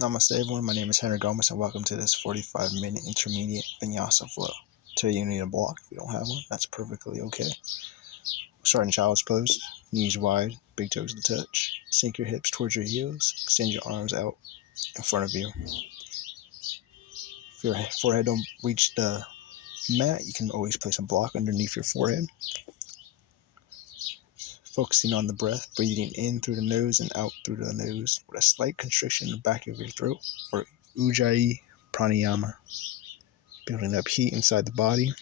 Namaste everyone, my name is Henry Gomez and welcome to this 45-minute intermediate Vinyasa flow. Today you need a block. If you don't have one, that's perfectly okay. Start in child's pose, knees wide, big toes to touch. Sink your hips towards your heels, extend your arms out in front of you. If your forehead don't reach the mat, you can always place a block underneath your forehead. Focusing on the breath, breathing in through the nose and out through the nose with a slight constriction in the back of your throat for Ujjayi Pranayama. Building up heat inside the body.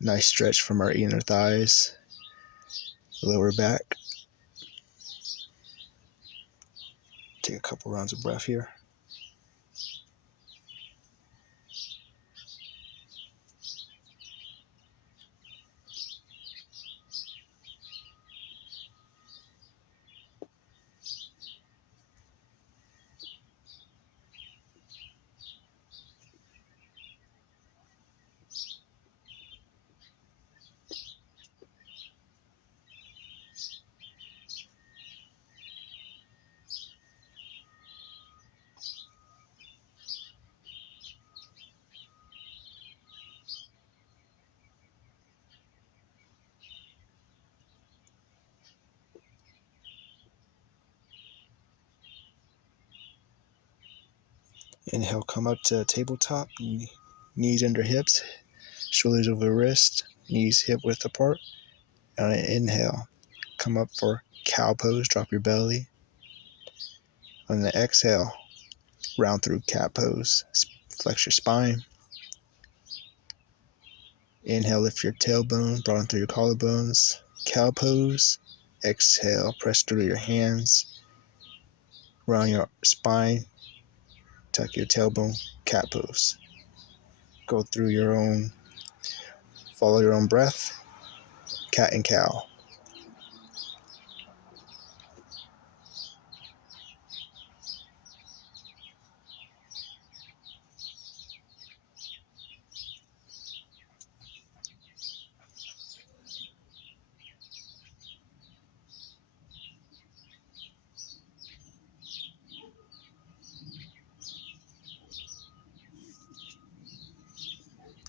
Nice stretch from our inner thighs, lower back. Take a couple rounds of breath here. Inhale, come up to tabletop, knees under hips, shoulders over wrist, knees hip width apart. And on an inhale, come up for cow pose, drop your belly. On the exhale, round through cat pose, flex your spine. Inhale, lift your tailbone, broaden through your collarbones, cow pose. Exhale, press through your hands, round your spine, tuck your tailbone, cat pose. Go through your own, follow your own breath, cat and cow.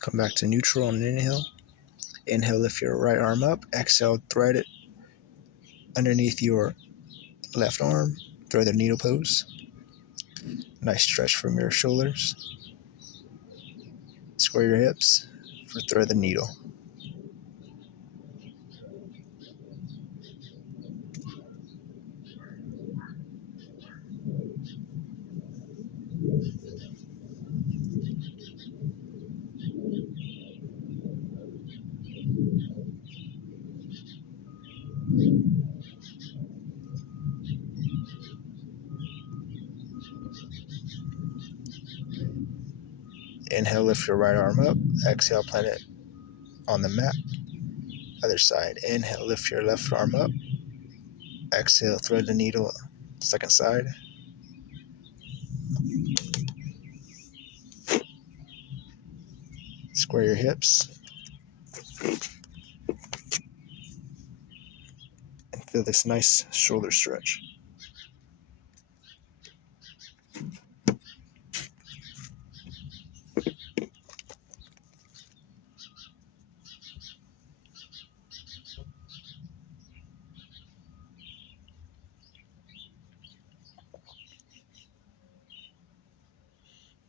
Come back to neutral on an inhale. Inhale, lift your right arm up. Exhale, thread it underneath your left arm. Thread the needle pose. Nice stretch from your shoulders. Square your hips for thread the needle. Inhale, lift your right arm up. Exhale, plant it on the mat. Other side. Inhale, lift your left arm up. Exhale, thread the needle. Second side. Square your hips. And feel this nice shoulder stretch.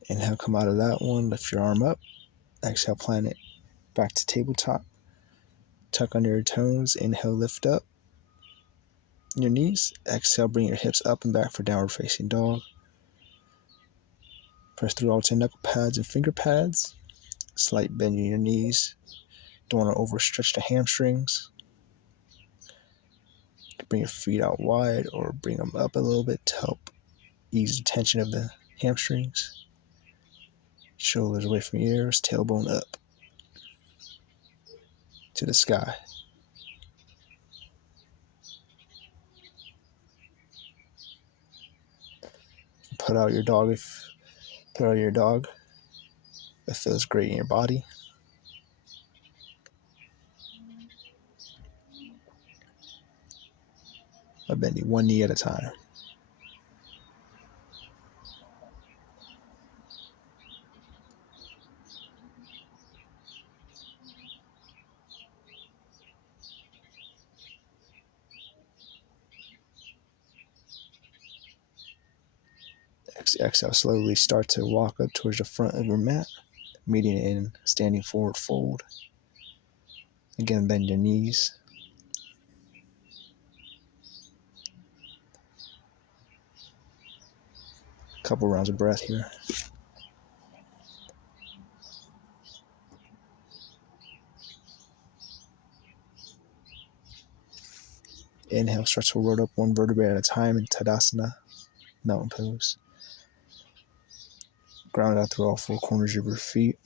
Inhale, come out of that one. Lift your arm up. Exhale, plant it back to tabletop. Tuck under your toes. Inhale, lift up your knees. Exhale, bring your hips up and back for downward facing dog. Press through alternate knuckle pads and finger pads. Slight bend in your knees. Don't want to overstretch the hamstrings. Bring your feet out wide or bring them up a little bit to help ease the tension of the hamstrings. Shoulders away from your ears, tailbone up to the sky. Put out your dog if it feels great in your body. By bending one knee at a time. Exhale, slowly start to walk up towards the front of your mat, meeting it in standing forward fold. Again, bend your knees. Couple rounds of breath here. Inhale, stretch forward up one vertebrae at a time in Tadasana, mountain pose. Ground out through all four corners of your feet.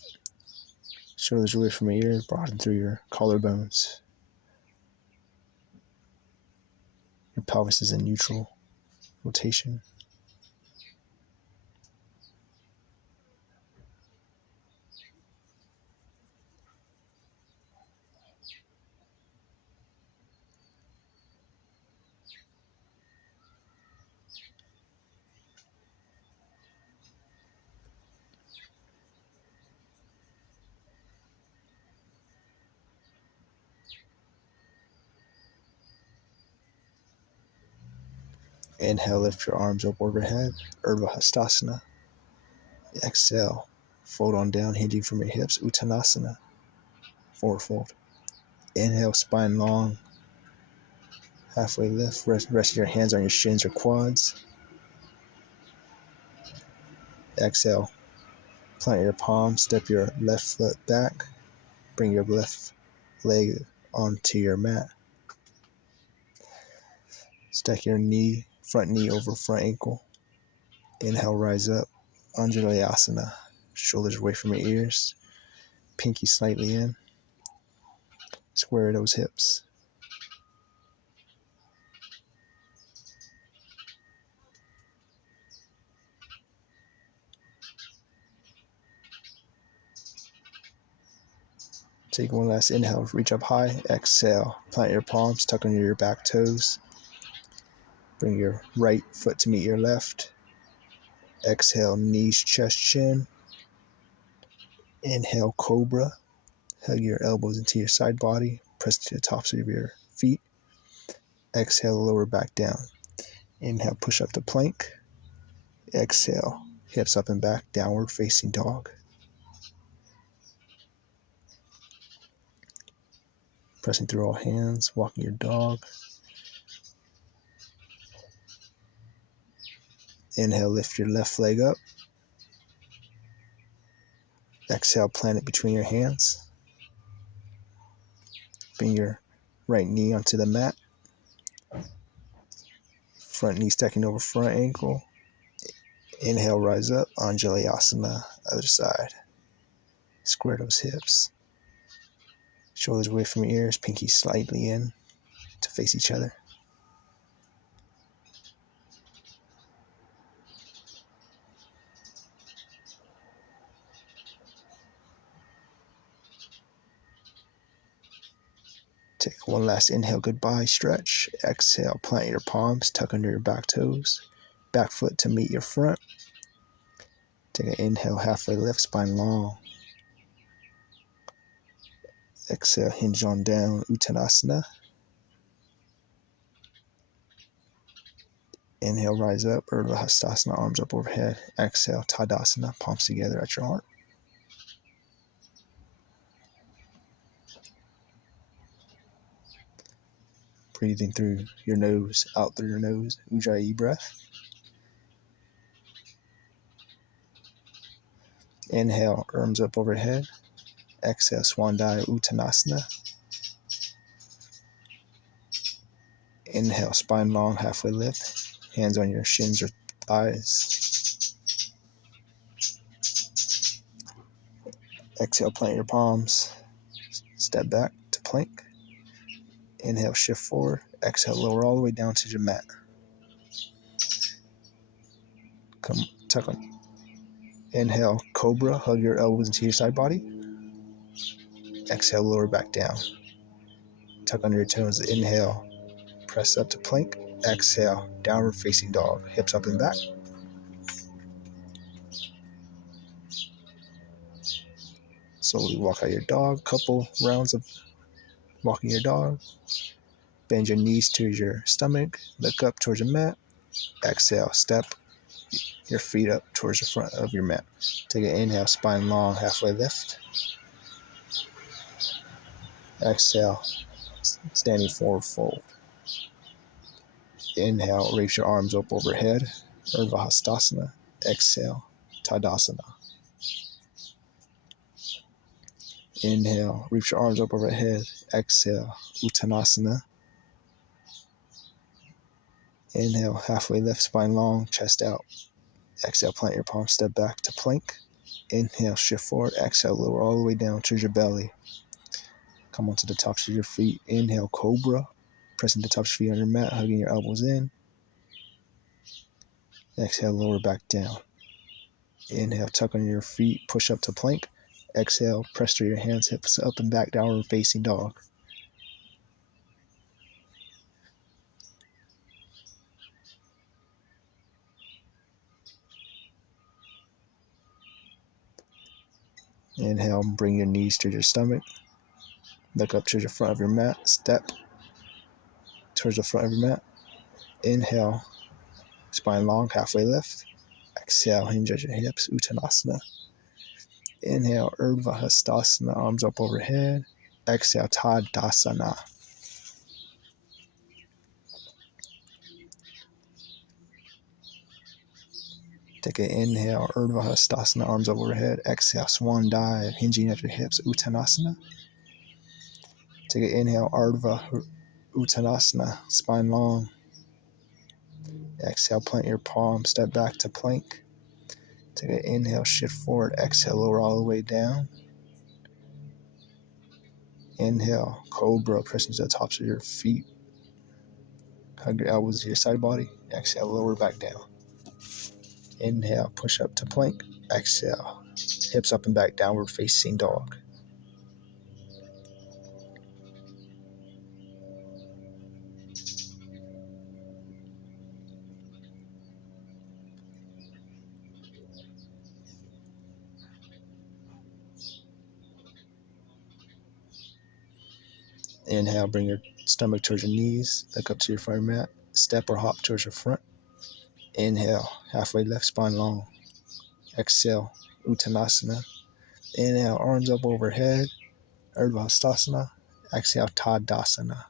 Shoulders away from your ears, broaden through your collarbones. Your pelvis is in neutral rotation. Inhale, lift your arms up overhead, Urdhva Hastasana. Exhale, fold on down, hinging from your hips, Uttanasana, forward fold. Inhale, spine long, halfway lift, rest your hands on your shins or quads. Exhale, plant your palms, step your left foot back, bring your left leg onto your mat. Stack your front knee over front ankle. Inhale, rise up, Anjalayasana, shoulders away from your ears, pinky slightly in, square those hips. Take one last inhale, reach up high. Exhale, plant your palms, tuck under your back toes. Bring your right foot to meet your left. Exhale, knees, chest, chin. Inhale, cobra. Hug your elbows into your side body. Press to the tops of your feet. Exhale, lower back down. Inhale, push up to plank. Exhale, hips up and back, downward facing dog. Pressing through all hands, walking your dog. Inhale, lift your left leg up. Exhale, plant it between your hands. Bring your right knee onto the mat. Front knee stacking over front ankle. Inhale, rise up, Anjalayasana, other side. Square those hips. Shoulders away from your ears, pinky slightly in to face each other. Take one last inhale, goodbye, stretch. Exhale, plant your palms, tuck under your back toes. Back foot to meet your front. Take an inhale, halfway lift, spine long. Exhale, hinge on down, Uttanasana. Inhale, rise up, Urdhva Hastasana, arms up overhead. Exhale, Tadasana, palms together at your heart. Breathing through your nose, out through your nose, Ujjayi breath. Inhale, arms up overhead. Exhale, Swandaya Uttanasana. Inhale, spine long, halfway lift. Hands on your shins or thighs. Exhale, plant your palms. Step back to plank. Inhale, shift forward. Exhale, lower all the way down to your mat. Come, tuck on. Inhale, cobra. Hug your elbows into your side body. Exhale, lower back down. Tuck under your toes. Inhale, press up to plank. Exhale, downward facing dog. Hips up and back. Slowly walk out your dog. Couple rounds of walking your dog. Bend your knees to your stomach. Look up towards your mat. Exhale, step your feet up towards the front of your mat. Take an inhale, spine long, halfway lift. Exhale, standing forward fold. Inhale, reach your arms up overhead, Urdhva Hastasana. Exhale, Tadasana. Inhale, reach your arms up overhead. Exhale, Uttanasana. Inhale, halfway lift, spine long, chest out. Exhale, plant your palms, step back to plank. Inhale, shift forward. Exhale, lower all the way down to your belly. Come onto the tops of your feet. Inhale, cobra. Pressing the tops of your feet on your mat, hugging your elbows in. Exhale, lower back down. Inhale, tuck under your feet, push up to plank. Exhale, press through your hands, hips up and back, downward facing dog. Inhale, bring your knees to your stomach. Look up to the front of your mat. Step towards the front of your mat. Inhale, spine long, halfway lift. Exhale, hinge at your hips, Uttanasana. Inhale, Urdhva Hastasana, arms up overhead. Exhale, Tadasana. Take an inhale, Urdhva Hastasana, arms up overhead. Exhale, Swan Dive, hinging at your hips, Uttanasana. Take an inhale, Ardha Uttanasana, spine long. Exhale, plant your palm, step back to plank. Take an inhale, shift forward. Exhale, lower all the way down. Inhale, cobra, pressing to the tops of your feet. Hug your elbows to your side body. Exhale, lower back down. Inhale, push up to plank. Exhale, hips up and back, downward facing dog. Inhale, bring your stomach towards your knees. Look up to your front mat. Step or hop towards your front. Inhale, halfway left, spine long. Exhale, Uttanasana. Inhale, arms up overhead, Urdhva Hastasana. Exhale, Tadasana.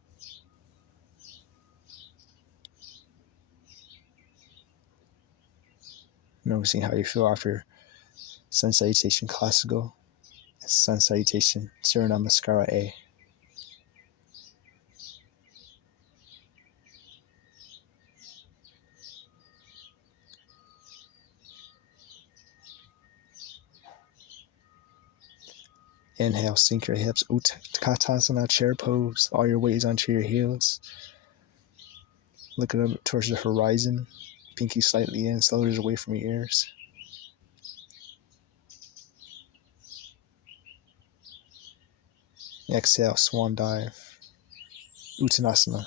Noticing how you feel after Sun Salutation Classical, Sun Salutation Surya Namaskara A. Inhale, sink your hips, Utkatasana, chair pose, all your weight is onto your heels. Looking up towards the horizon, pinky slightly in, shoulders away from your ears. Exhale, swan dive, Uttanasana.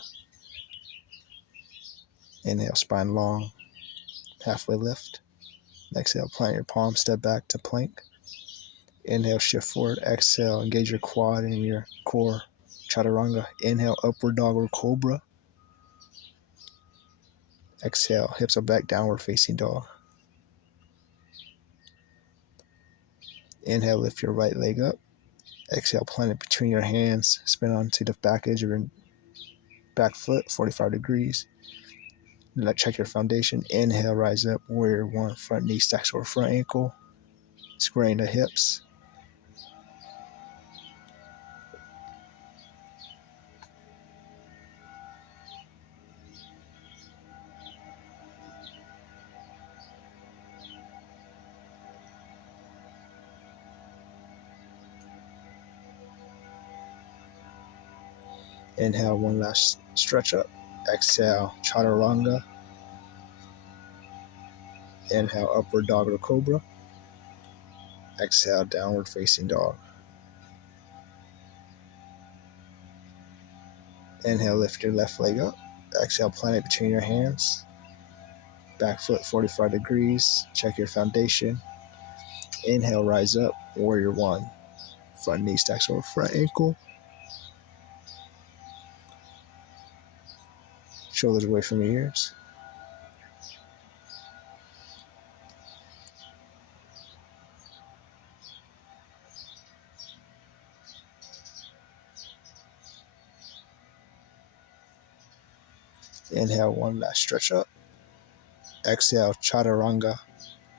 Inhale, spine long, halfway lift. Exhale, plant your palm, step back to plank. Inhale, shift forward. Exhale, engage your quad and your core. Chaturanga. Inhale, upward dog or cobra. Exhale, hips are back, downward facing dog. Inhale, lift your right leg up. Exhale, plant it between your hands. Spin onto the back edge of your back foot, 45 degrees. Check your foundation. Inhale, rise up. Warrior one, front knee stacks over front ankle. Squaring the hips. Inhale, one last stretch up. Exhale, chaturanga. Inhale, upward dog or cobra. Exhale, downward facing dog. Inhale, lift your left leg up. Exhale, plant it between your hands. Back foot 45 degrees. Check your foundation. Inhale, rise up. Warrior one. Front knee stacks over front ankle. Shoulders away from your ears. Inhale, one last stretch up. Exhale, Chaturanga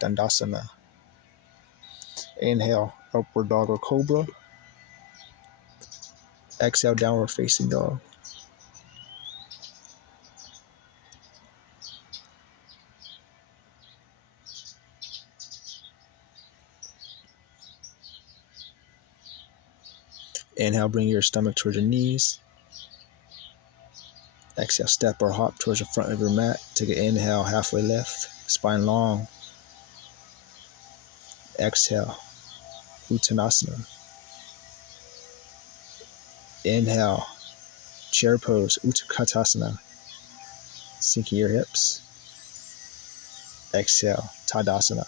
Dandasana. Inhale, upward dog or cobra. Exhale, downward facing dog. Inhale, bring your stomach towards your knees. Exhale, step or hop towards the front of your mat. Take an inhale, halfway lift, spine long. Exhale, Uttanasana. Inhale, chair pose, Utkatasana. Sinking your hips. Exhale, Tadasana.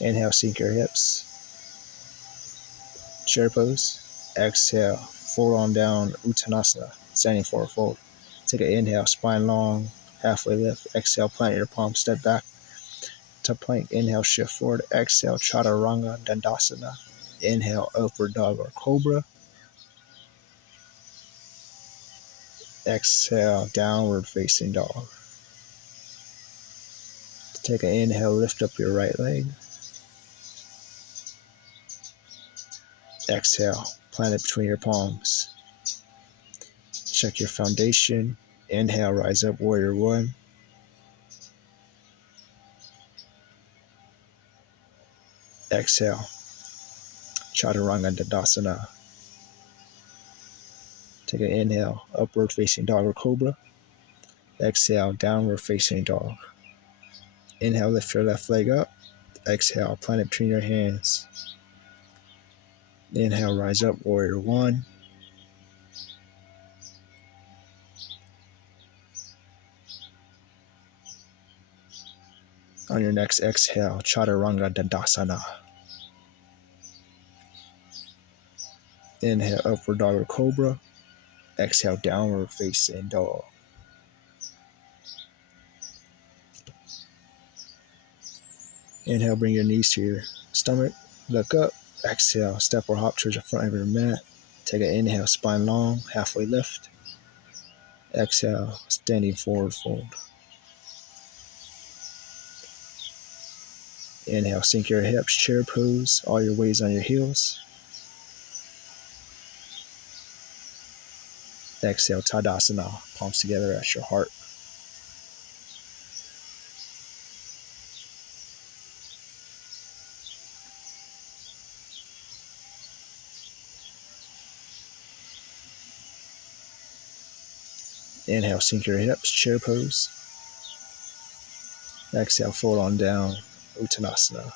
Inhale, sink your hips. Chair pose. Exhale, fold on down, Uttanasana, standing forward fold. Take an inhale, spine long, halfway lift. Exhale, plant your palms, step back to plank. Inhale, shift forward. Exhale, Chaturanga Dandasana. Inhale, upward dog or cobra. Exhale, downward facing dog. Take an inhale, lift up your right leg. Exhale, plant it between your palms. Check your foundation. Inhale, rise up, warrior one. Exhale, Chaturanga Dandasana. Take an inhale, upward facing dog or cobra. Exhale, downward facing dog. Inhale, lift your left leg up. Exhale, plant it between your hands. Inhale, rise up, warrior one. On your next exhale, Chaturanga Dandasana. Inhale, upward dog or cobra. Exhale, downward facing dog. Inhale, bring your knees to your stomach. Look up. Exhale, step or hop towards the front of your mat. Take an inhale, spine long, halfway lift. Exhale, standing forward fold. Inhale, sink your hips, chair pose, all your weights on your heels. Exhale, Tadasana, palms together at your heart. Inhale, sink your hips, chair pose. Exhale, fold on down, Uttanasana.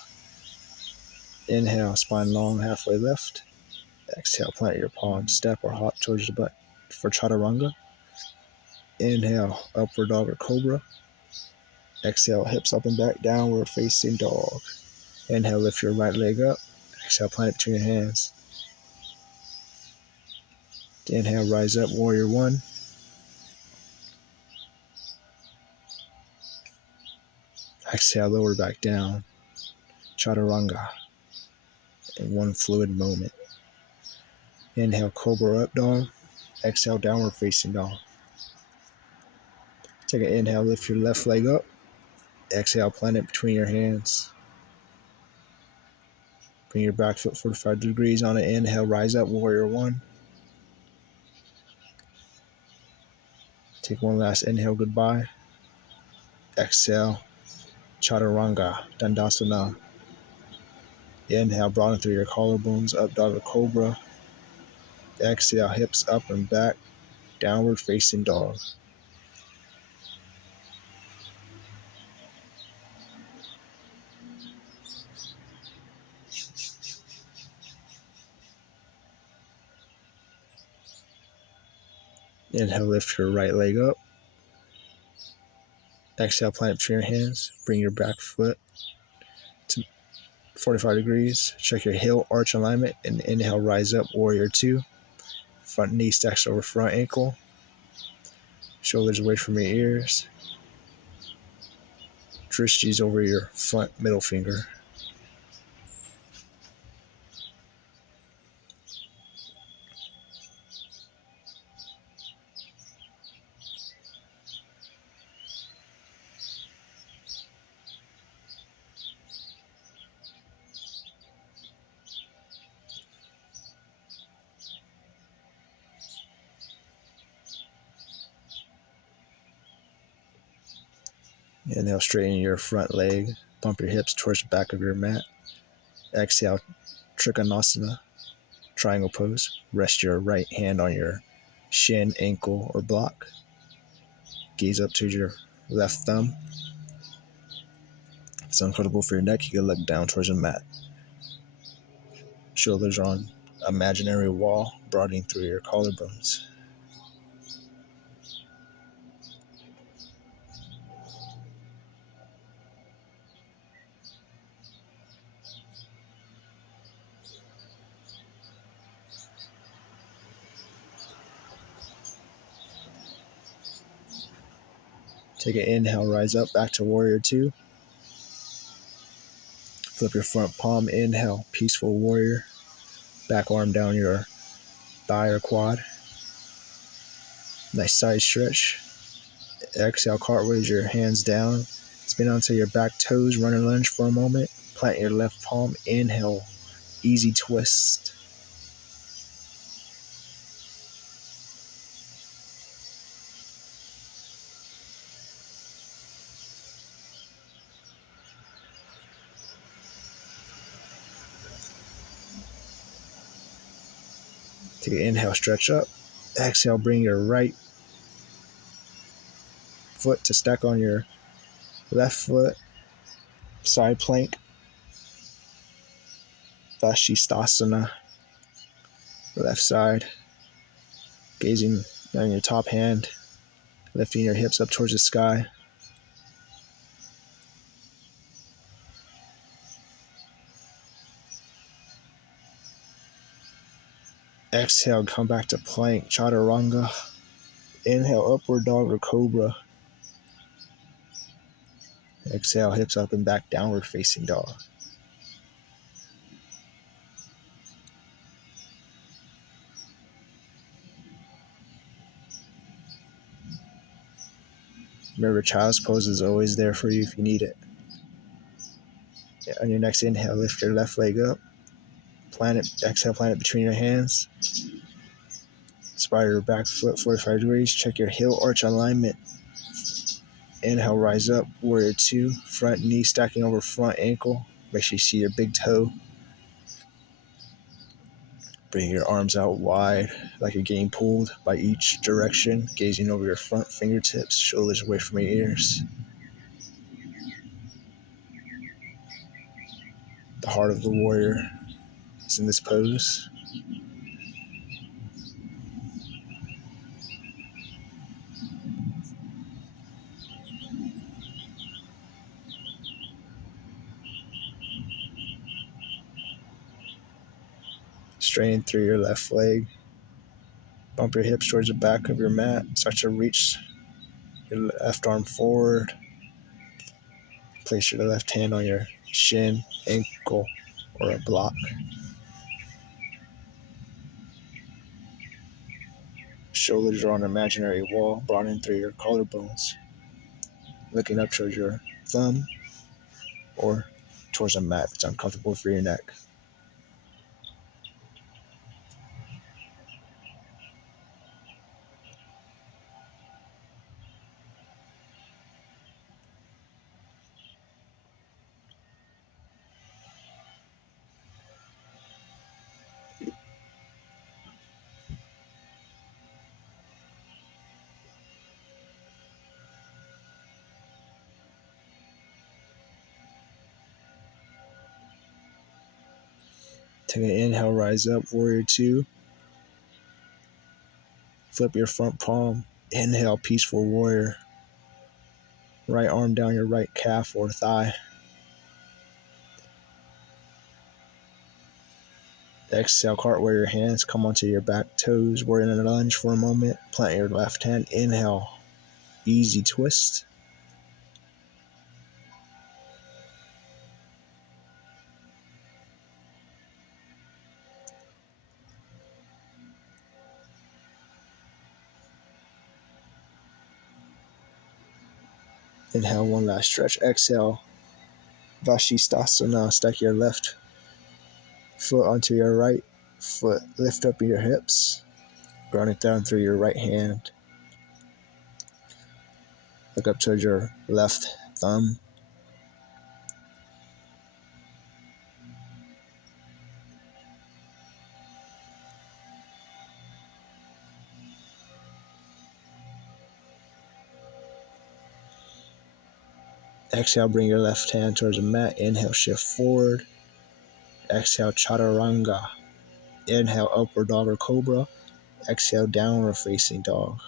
Inhale, spine long, halfway lift. Exhale, plant your palms, step or hop towards the butt for Chaturanga. Inhale, upward dog or cobra. Exhale, hips up and back, downward facing dog. Inhale, lift your right leg up. Exhale, plant it between your hands. Inhale, rise up, warrior one. Exhale, lower back down, Chaturanga, in one fluid moment. Inhale, cobra up dog. Exhale, downward facing dog. Take an inhale, lift your left leg up. Exhale, plant it between your hands. Bring your back foot 45 degrees on an inhale, rise up, warrior one. Take one last inhale, goodbye. Exhale, Chaturanga Dandasana. Inhale, broaden through your collarbones, up dog or cobra. Exhale, hips up and back, downward facing dog. Inhale, lift your right leg up. Exhale, plant it between your hands. Bring your back foot to 45 degrees. Check your heel arch alignment and inhale, rise up, warrior two. Front knee stacks over front ankle. Shoulders away from your ears. Drishtis over your front middle finger. Inhale, straighten your front leg. Bump your hips towards the back of your mat. Exhale, Trikonasana, triangle pose. Rest your right hand on your shin, ankle, or block. Gaze up to your left thumb. If it's uncomfortable for your neck, you can look down towards the mat. Shoulders are on imaginary wall, broadening through your collarbones. Take an inhale, rise up, back to warrior two. Flip your front palm, inhale, peaceful warrior. Back arm down your thigh or quad. Nice side stretch. Exhale, cartwheels your hands down. Spin onto your back toes, run and lunge for a moment. Plant your left palm, inhale, easy twist. Take an inhale, stretch up. Exhale, bring your right foot to stack on your left foot. Side plank. Vinyasa, left side. Gazing down your top hand. Lifting your hips up towards the sky. Exhale, come back to plank, chaturanga. Inhale, upward dog or cobra. Exhale, hips up and back, downward facing dog. Remember, child's pose is always there for you if you need it. On your next inhale, lift your left leg up. Plant it, exhale, plant it between your hands. Spiral your back foot 45 degrees. Check your heel arch alignment. Inhale, rise up, warrior two. Front knee stacking over front ankle. Make sure you see your big toe. Bring your arms out wide, like you're getting pulled by each direction, gazing over your front fingertips, shoulders away from your ears. The heart of the warrior is in this pose. Straighten through your left leg. Bump your hips towards the back of your mat. Start to reach your left arm forward. Place your left hand on your shin, ankle, or a block. Shoulders are on an imaginary wall, broadening through your collarbones. Looking up towards your thumb or towards a mat if it's uncomfortable for your neck. Take an inhale, rise up, warrior two. Flip your front palm. Inhale, peaceful warrior. Right arm down your right calf or thigh. Exhale, cartwheel your hands, come onto your back toes. We're in a lunge for a moment. Plant your left hand. Inhale, easy twist. Inhale, one last stretch. Exhale, Vinyasa. Stack your left foot onto your right foot. Lift up your hips. Ground it down through your right hand. Look up towards your left thumb. Exhale, bring your left hand towards the mat. Inhale, shift forward. Exhale, chaturanga. Inhale, upward dog or cobra. Exhale, downward facing dog.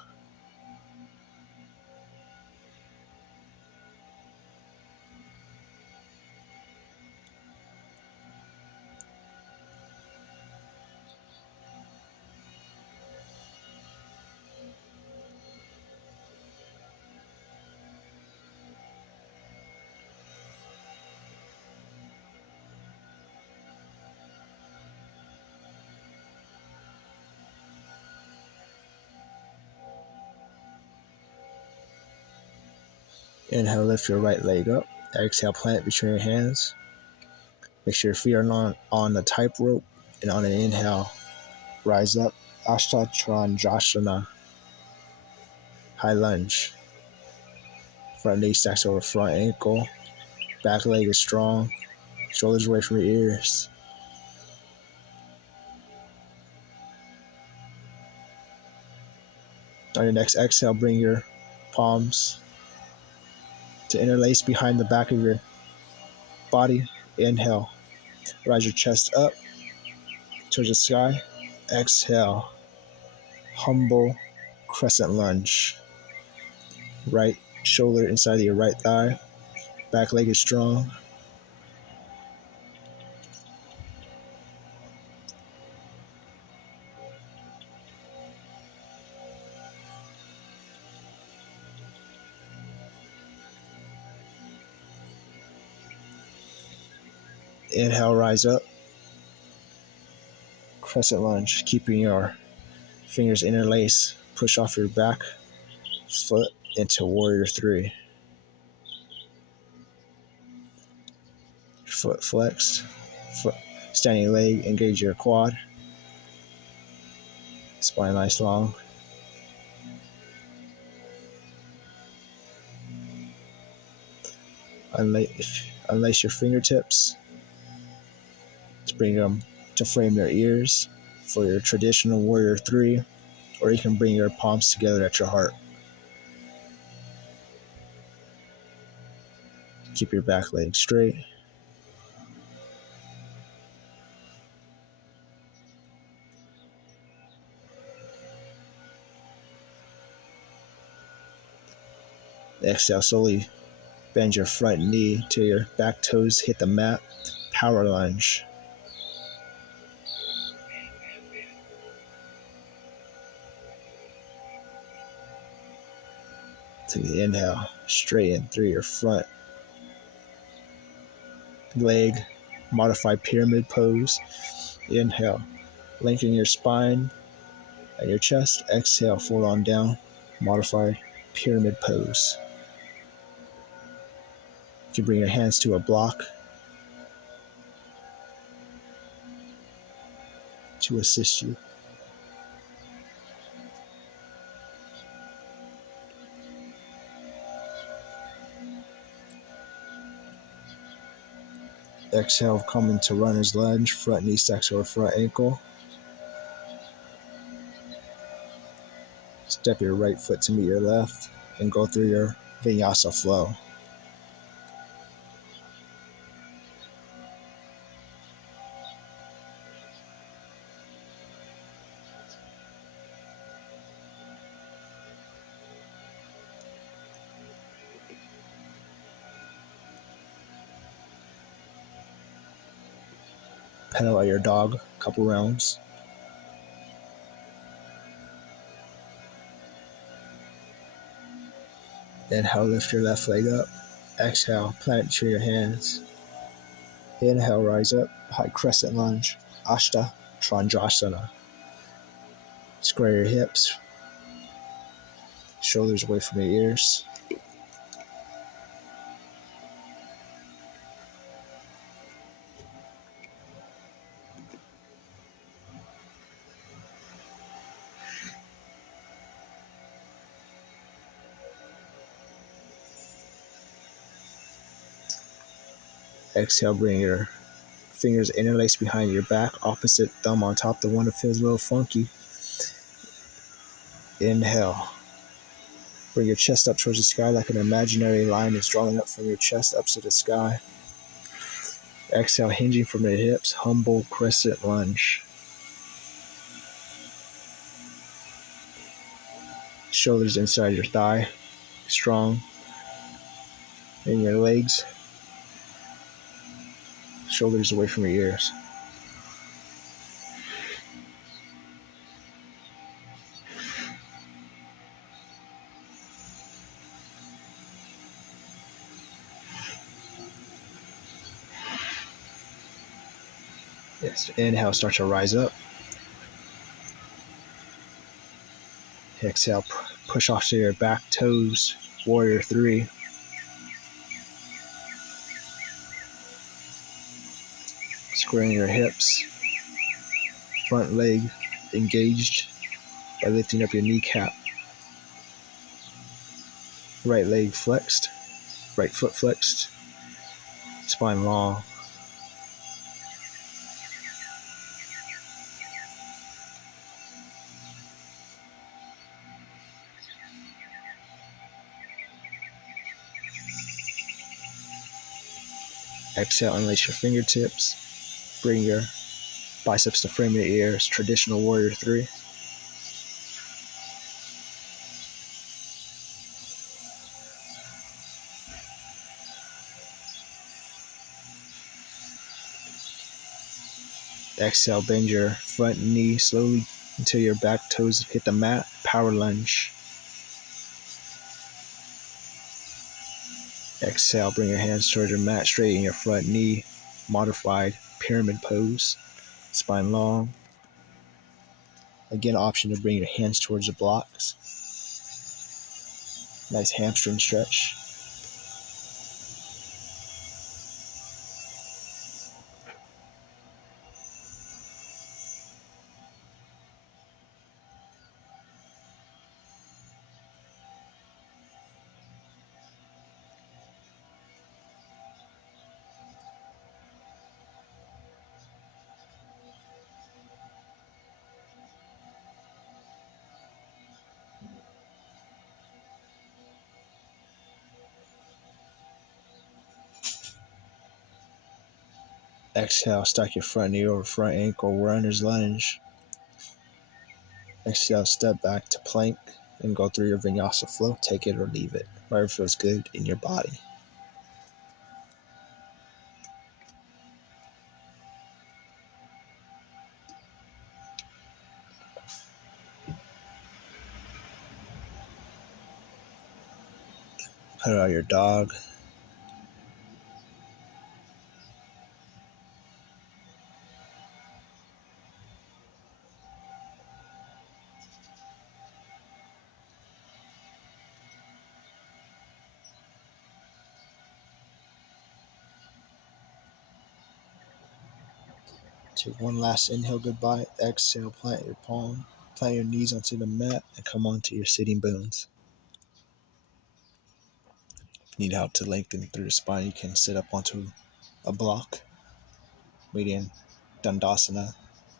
Inhale, lift your right leg up. Exhale, plant between your hands. Make sure your feet are not on the tightrope. And on an inhale, rise up. Ashtatranjasana. High lunge. Front knee stacks over front ankle. Back leg is strong. Shoulders away from your ears. On your next exhale, bring your palms to interlace behind the back of your body. Inhale, rise your chest up towards the sky. Exhale, humble crescent lunge. Right shoulder inside of your right thigh. Back leg is strong. Inhale, rise up. Crescent lunge, keeping your fingers interlace. Push off your back foot into warrior three. Foot flexed. Standing leg, engage your quad. Spine nice long. Unlace your fingertips to bring them to frame your ears for your traditional warrior three, or you can bring your palms together at your heart. Keep your back leg straight. Exhale, slowly bend your front knee till your back toes hit the mat. Power lunge. Take the inhale, straighten through your front leg, modified pyramid pose. Inhale, lengthen your spine and your chest. Exhale, fold on down, modified pyramid pose. You can bring your hands to a block to assist you. Exhale, come into runner's lunge, front knee stacks over front ankle. Step your right foot to meet your left and go through your Vinyasa flow. Pedal at your dog a couple rounds. Inhale, lift your left leg up. Exhale, plant between your hands. Inhale, rise up, high crescent lunge, Ashtatranjasana. Square your hips, shoulders away from your ears. Exhale, bring your fingers interlaced behind your back, opposite thumb on top, the one that feels a little funky. Inhale. Bring your chest up towards the sky like an imaginary line is drawing up from your chest up to the sky. Exhale, hinging from the hips, humble crescent lunge. Shoulders inside your thigh, strong. And your legs, shoulders away from your ears. Yes. Inhale, start to rise up. Exhale, push off to your back toes, warrior 3. Squaring your hips, front leg engaged by lifting up your kneecap. Right leg flexed, right foot flexed, spine long. Exhale, unlace your fingertips. Bring your biceps to frame your ears, traditional warrior 3. Exhale, bend your front knee slowly until your back toes hit the mat. Power lunge. Exhale, bring your hands towards your mat, straighten your front knee. Modified pyramid pose. Spine long. Again, option to bring your hands towards the blocks. Nice hamstring stretch. Exhale, stack your front knee over front ankle, runner's lunge. Exhale, step back to plank and go through your Vinyasa flow. Take it or leave it, wherever feels good in your body. Put out your dog. Take one last inhale, goodbye. Exhale, plant your knees onto the mat, and come onto your sitting bones. If you need help to lengthen through the spine, you can sit up onto a block. Median Dandasana,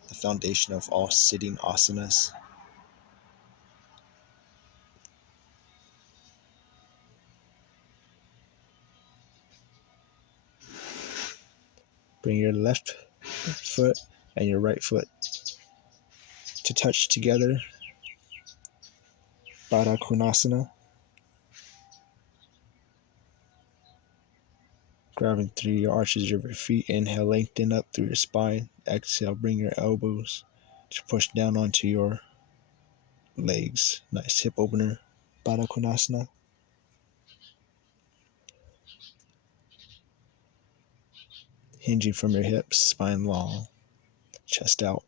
the foundation of all sitting asanas. Bring your left foot and your right foot to touch together. Baddha Konasana. Grabbing through your arches of your feet. Inhale, lengthen up through your spine. Exhale, bring your elbows to push down onto your legs. Nice hip opener. Baddha Konasana. Hinging from your hips, spine long, chest out.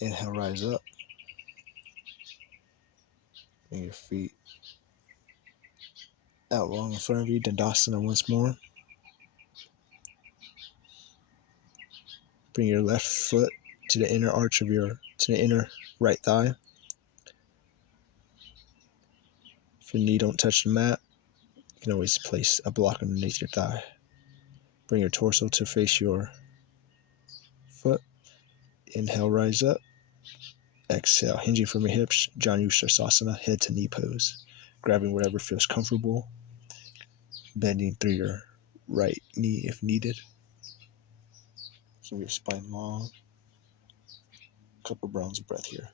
Inhale, rise up. Bring your feet out long in front of you. Dandasana once more. Bring your left foot to the inner arch of to the inner right thigh. If your knee don't touch the mat, you can always place a block underneath your thigh. Bring your torso to face your foot. Inhale, rise up. Exhale, hinging from your hips, Janu Sirsasana, head to knee pose. Grabbing whatever feels comfortable. Bending through your right knee if needed. So your spine long. Couple rounds of breath here.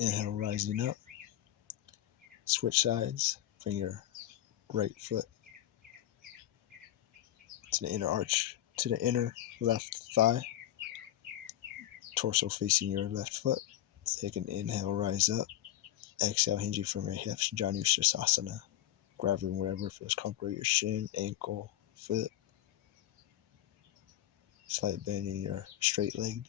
Inhale, rising up. Switch sides. Bring your right foot to the inner arch, to the inner left thigh. Torso facing your left foot. Take an inhale, rise up. Exhale, hinging from your hips, Janu Sirsasana. Grabbing wherever feels comfortable, your shin, ankle, foot. Slight bend in your straight leg.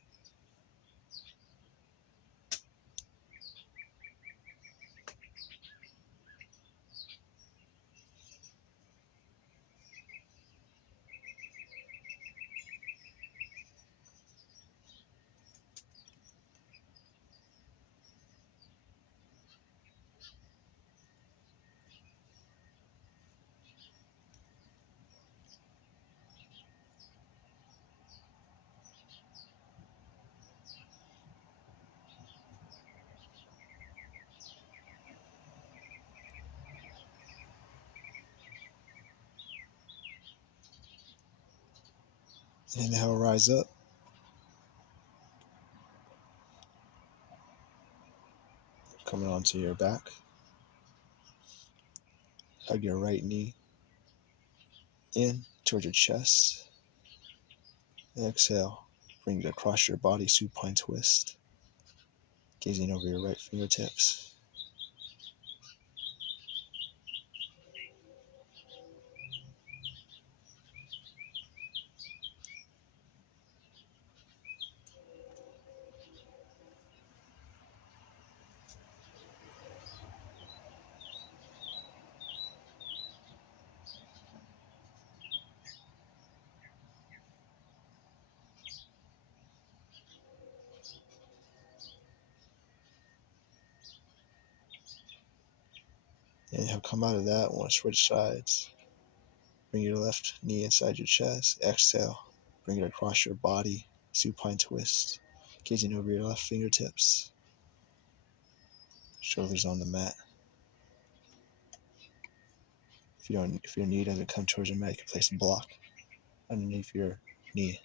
Inhale, rise up. Coming onto your back. Hug your right knee in towards your chest. Exhale. Bring it across your body, supine twist. Gazing over your right fingertips. Inhale, come out of that. Want to switch sides. Bring your left knee inside your chest. Exhale. Bring it across your body, supine twist. Gazing over your left fingertips. Shoulders on the mat. If your knee doesn't come towards your mat, you can place a block underneath your knee.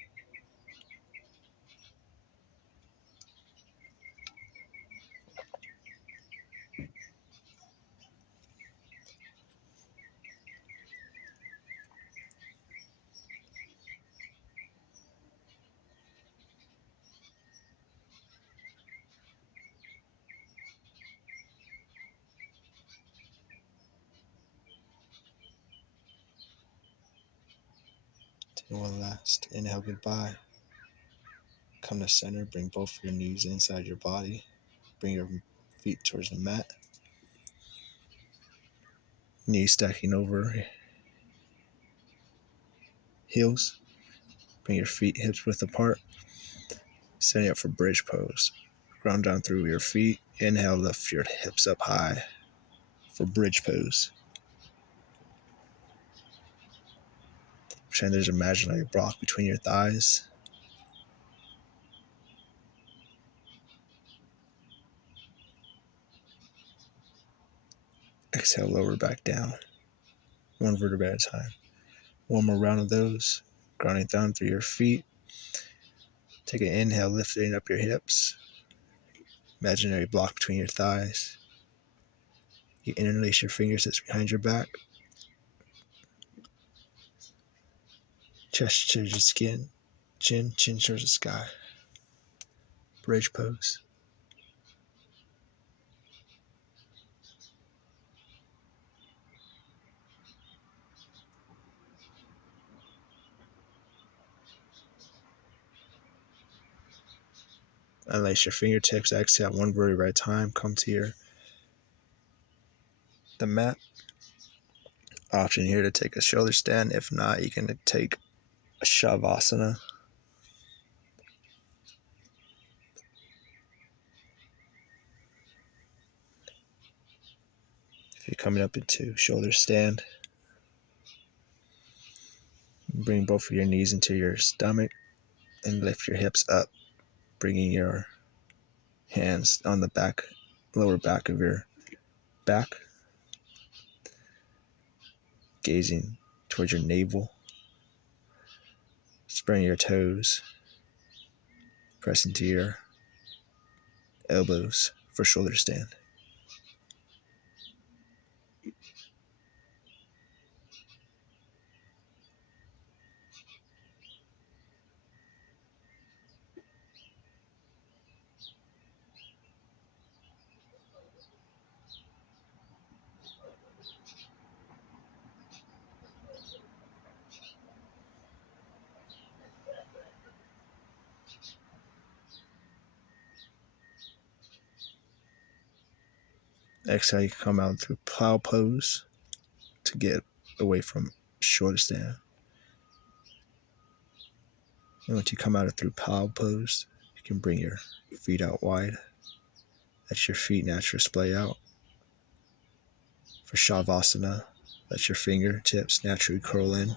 Take one last inhale, goodbye. Come to center, bring both your knees inside your body. Bring your feet towards the mat. Knees stacking over heels. Bring your feet hips width apart. Setting up for bridge pose. Ground down through your feet. Inhale, lift your hips up high for bridge pose. Pretend there's an imaginary block between your thighs. Exhale, lower back down. One vertebrae at a time. One more round of those. Grounding down through your feet. Take an inhale, lifting up your hips. Imaginary block between your thighs. You interlace your fingertips behind your back. Chest to your skin. Chin towards the sky. Bridge pose. Unlace your fingertips. Exhale 1 vertebrae at a time. Come to the mat. Option here to take a shoulder stand. If not, you can take a Shavasana. If you're coming up into shoulder stand, bring both of your knees into your stomach and lift your hips up, bringing your hands on the back, lower back of your back, gazing towards your navel, spreading your toes, press into your elbows for shoulder stand. Exhale, you come out through plow pose to get away from shoulder stand. And once you come out of through plow pose, you can bring your feet out wide. Let your feet naturally splay out. For Shavasana, let your fingertips naturally curl in.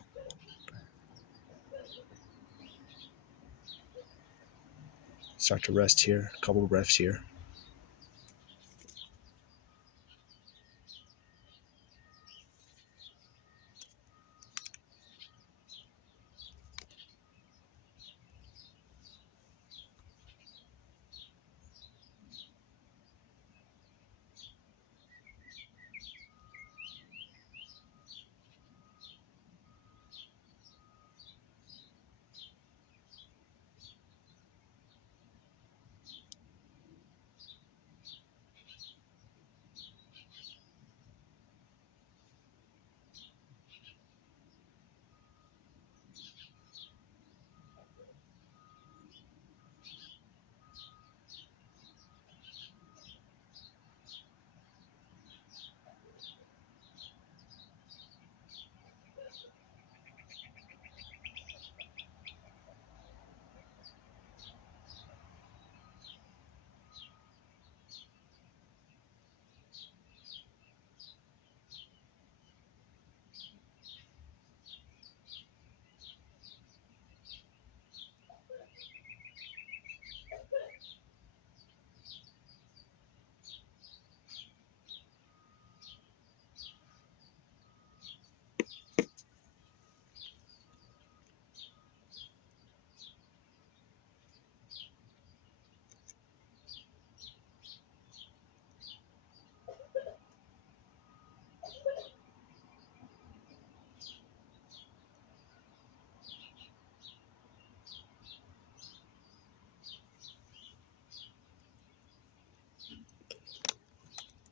Start to rest here, a couple of breaths here.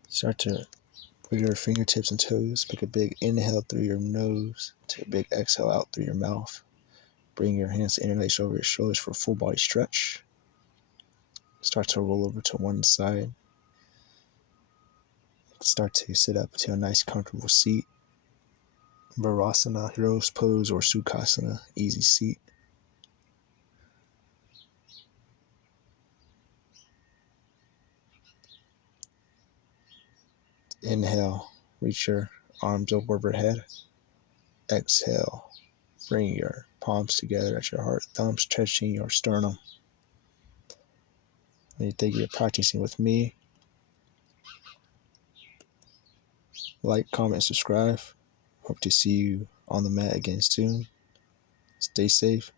Start to wiggle your fingertips and toes. Take a big inhale through your nose. Take a big exhale out through your mouth. Bring your hands to interlace over your shoulders for a full body stretch. Start to roll over to one side. Start to sit up to a nice comfortable seat. Virasana, Hero's Pose, or Sukhasana, easy seat. Inhale, reach your arms up overhead. Exhale, bring your palms together at your heart, thumbs touching your sternum. And thank you for practicing with me. Like, comment, subscribe. Hope to see you on the mat again soon. Stay safe.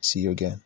See you again.